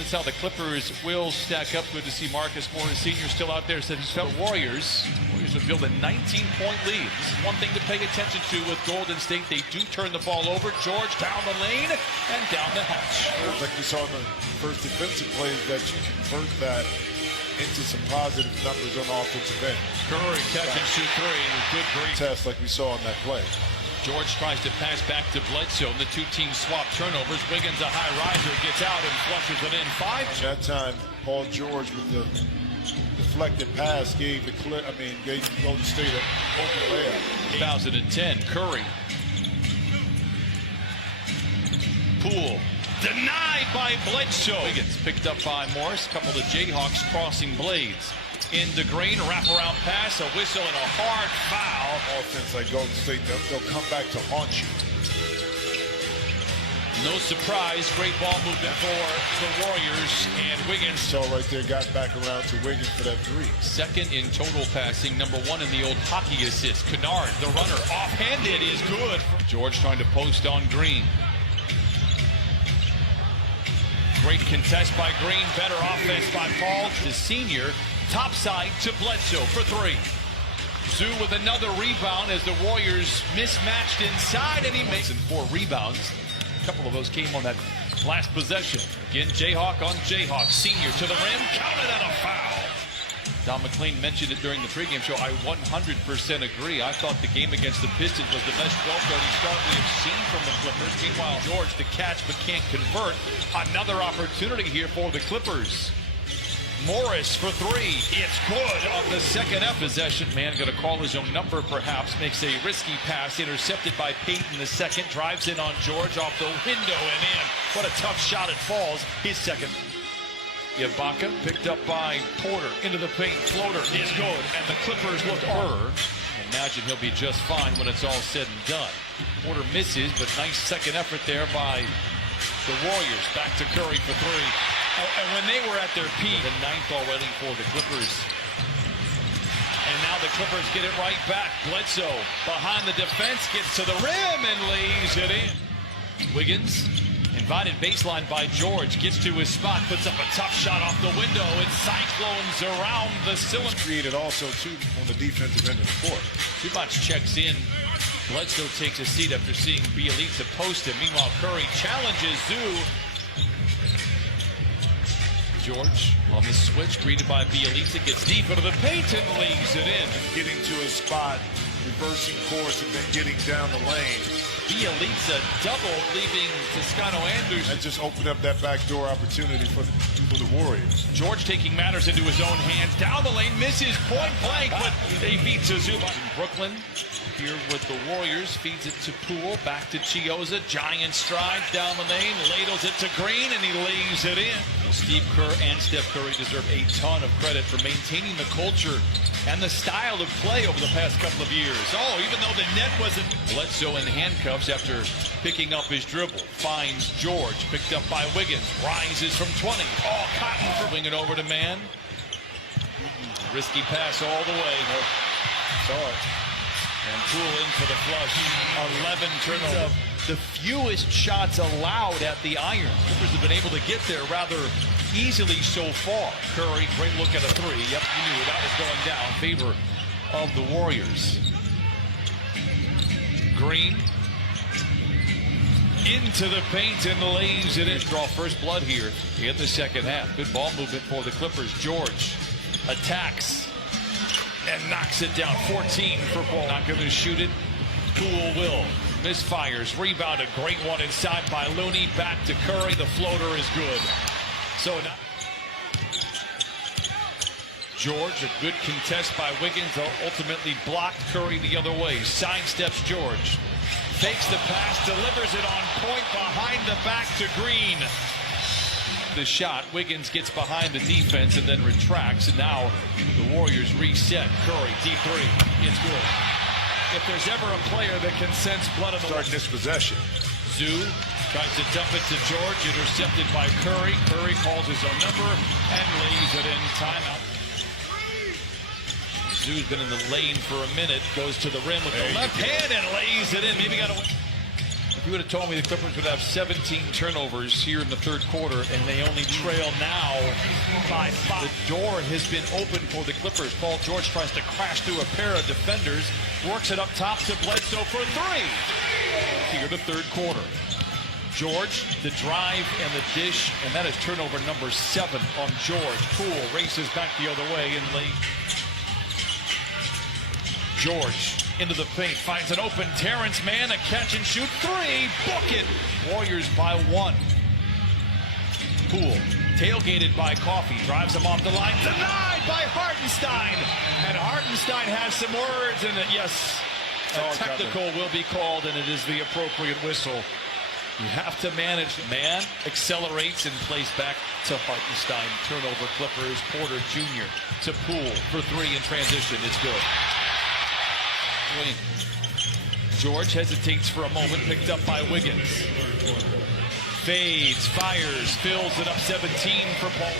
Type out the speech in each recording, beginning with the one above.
That's how the Clippers will stack up. Good to see Marcus Morris Sr. still out there. Said he's felt Warriors. Warriors have built a 19-point lead. This is one thing to pay attention to with Golden State. They do turn the ball over. George down the lane and down the hatch. Like we saw in the first defensive plays, that you convert that into some positive numbers on the offensive end. Curry catch and shoot three with good break. Test like we saw on that play. George tries to pass back to Bledsoe. The two teams swap turnovers. Wiggins, a high riser, gets out and flushes it in. That time, Paul George with the deflected pass gave Golden State an open layup. 2010, Curry. Poole. Denied by Bledsoe. Wiggins picked up by Morris. A couple of Jayhawks crossing blades. Into Green, wraparound pass, a whistle, and a hard foul. Offense like Golden State, they'll come back to haunt you. No surprise, great ball movement for the Warriors, and Wiggins. So right there, got back around to Wiggins for that three. Second in total passing, number one in the old hockey assist. Kennard, the runner, offhanded is good. George trying to post on Green. Great contest by Green, better offense by Paul. The senior. Topside to Bledsoe for three. Zoo with another rebound as the Warriors mismatched inside, and he makes 4 rebounds. A couple of those came on that last possession. Again, Jayhawk on Jayhawk. Senior to the rim, counted on a foul. Don McLean mentioned it during the pregame show. I 100% agree. I thought the game against the Pistons was the best 12-30 start we have seen from the Clippers. Meanwhile, George the catch but can't convert. Another opportunity here for the Clippers. Morris for three. It's good on the second F possession. Man going to call his own number perhaps. Makes a risky pass. Intercepted by Payton the second. Drives in on George off the window and in. What a tough shot. It falls. His second. Ibaka picked up by Porter. Into the paint. Floater is good. And the Clippers look over. Imagine he'll be just fine when it's all said and done. Porter misses, but nice second effort there by the Warriors. Back to Curry for three. And when they were at their peak, the ninth already for the Clippers. And now the Clippers get it right back. Bledsoe behind the defense, gets to the rim and lays it in. Wiggins, invited baseline by George, gets to his spot, puts up a tough shot off the window. It cyclones around the cylinder. Created also, too, on the defensive end of the court. Too much checks in. Bledsoe takes a seat after seeing Bielitsa post him. Meanwhile, Curry challenges Zoo. George on the switch, greeted by Bielitsa, gets deep into the paint and lays it in. Getting to his spot, reversing course, and then getting down the lane. Bielitsa doubled, leaving Toscano Anderson. That just opened up that backdoor opportunity for the Warriors. George taking matters into his own hands. Down the lane, misses point blank, but they beat Suzuki. Brooklyn here with the Warriors, feeds it to Poole, back to Chiozza. Giant strides down the lane, ladles it to Green, and he lays it in. Steve Kerr and Steph Curry deserve a ton of credit for maintaining the culture and the style of play over the past couple of years. Oh, even though the net wasn't. Bledsoe in handcuffs after picking up his dribble. Finds George, picked up by Wiggins. Rises from 20. Oh, Cotton for wing it over to man. Risky pass all the way. Saw it. And Poole in for the flush. 11 turnovers. The fewest shots allowed at the iron. Clippers have been able to get there rather easily so far. Curry, great look at a three. Yep, you knew that was going down in favor of the Warriors. Green into the paint and lays it in. Draw first blood here in the second half. Good ball movement for the Clippers. George attacks and knocks it down. 14 for Paul. Not going to shoot it. Poole will. Misfires. Rebound. A great one inside by Looney. Back to Curry. The floater is good. So now George, a good contest by Wiggins, ultimately blocked Curry the other way. Sidesteps George. Takes the pass, delivers it on point behind the back to Green. The shot, Wiggins gets behind the defense and then retracts, and now the Warriors reset. Curry, deep three, it's good. If there's ever a player that can sense blood in the starting this possession. Zoo tries to dump it to George, intercepted by Curry. Curry calls his own number and lays it in. Timeout. Zoo's been in the lane for a minute, goes to the rim with the left hand and lays it in. Maybe got a If you would have told me the Clippers would have 17 turnovers here in the third quarter and they only trail now by 5. The door has been open for the Clippers. Paul George tries to crash through a pair of defenders, works it up top to Bledsoe for 3. Here the third quarter. George, the drive and the dish, and that is turnover number 7 on George. Poole races back the other way and late. George into the paint, finds an open Terrence Mann, a catch and shoot 3, book it. Warriors by 1. Poole, tailgated by Coffey, drives him off the line, denied by Hartenstein. And Hartenstein has some words, and yes, a technical will be called, and it is the appropriate whistle. You have to manage. Mann accelerates and plays back to Hartenstein. Turnover Clippers. Porter Jr. to Poole for 3 in transition. It's good. George hesitates for a moment, picked up by Wiggins. Fades, fires, fills it up 17 for Paul.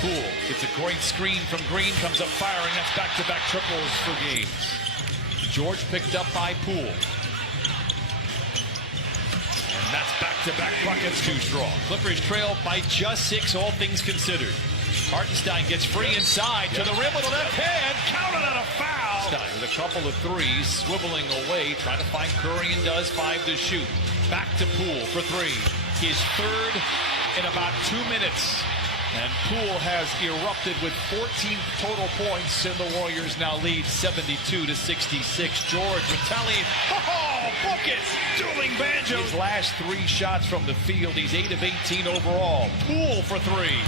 Poole gets a great screen from Green, comes up firing. That's back-to-back triples for games. George picked up by Poole. And that's back-to-back buckets, too strong. Clippers trail by just 6, all things considered. Hartenstein gets free inside to the rim with a left hand, counted on a foul. With a couple of threes, swiveling away, trying to find Curry and does. 5 to shoot. Back to Poole for 3. His third in about 2 minutes. And Poole has erupted with 14 total points, and the Warriors now lead 72 to 66. George retaliates. Oh, book it! Dueling banjos. His last 3 shots from the field. He's 8 of 18 overall. Poole for 3.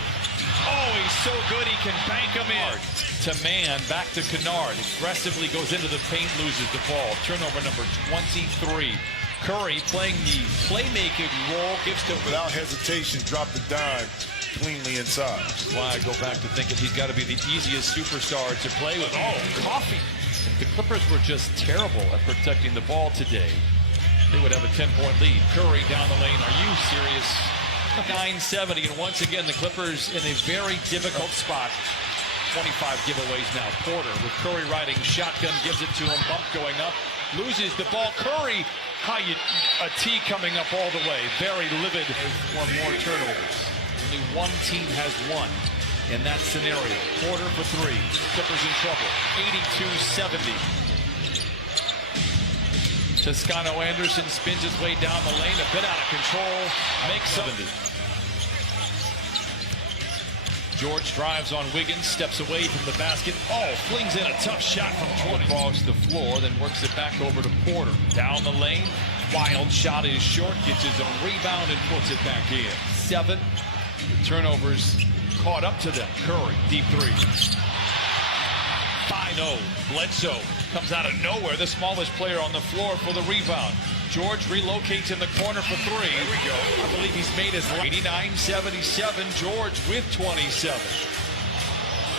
Oh, he's so good he can bank him in. To Mann, back to Kennard. Aggressively goes into the paint, loses the ball. Turnover number 23. Curry playing the playmaking role, gives to without hesitation, drop the dime cleanly inside. Which is why I go back to thinking he's got to be the easiest superstar to play with. Oh, Coffey. If the Clippers were just terrible at protecting the ball today, they would have a 10-point lead. Curry down the lane. Are you serious? 970, and once again the Clippers in a very difficult spot. 25 giveaways now. Porter with Curry riding shotgun, gives it to him, bump going up, loses the ball. Curry, a T coming up all the way. Very livid for more turnovers. Only one team has won in that scenario. Porter for 3. Clippers in trouble. 82-70. Toscano Anderson spins his way down the lane, a bit out of control, makes 70. George drives on Wiggins, steps away from the basket. Oh, flings in a tough shot from 20 across the floor, then works it back over to Porter. Down the lane, wild shot is short, gets his own rebound and puts it back in. 7 turnovers caught up to them. Curry, deep 3. 5-0, Bledsoe comes out of nowhere, the smallest player on the floor for the rebound. George relocates in the corner for 3. There we go. I believe he's made his 89-77. George with 27.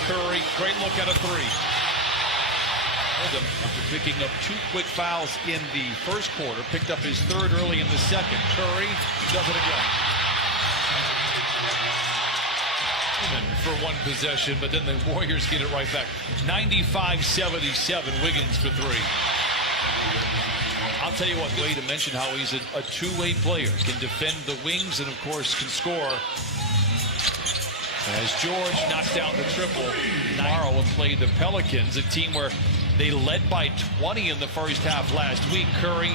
Curry, great look at a 3. After picking up 2 quick fouls in the first quarter, picked up his 3rd early in the second. Curry does it again. For 1 possession, but then the Warriors get it right back. 95-77, Wiggins for 3. I'll tell you what, way to mention how he's a two-way player. Can defend the wings and, of course, can score. As George knocks down the triple, tomorrow and play the Pelicans, a team where they led by 20 in the first half last week. Curry,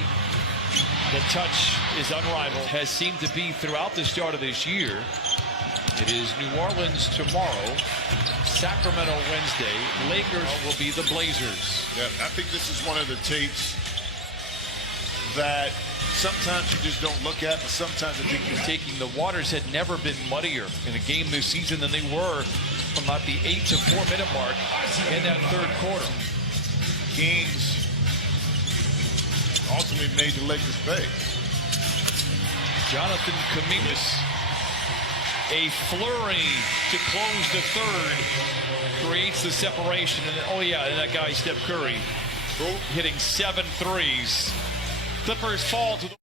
the touch is unrivaled, has seemed to be throughout the start of this year. It is New Orleans tomorrow, Sacramento Wednesday. Lakers will be the Blazers. Yeah, I think this is one of the tapes that sometimes you just don't look at, but sometimes I think you're taking. The waters had never been muddier in a game this season than they were from about the 8 to 4 minute mark in that third quarter. Games ultimately made the Lakers pay. Jonathan Kuminga, a flurry to close the third, creates the separation, and oh yeah, and that guy Steph Curry hitting 7 threes. Clippers fall to the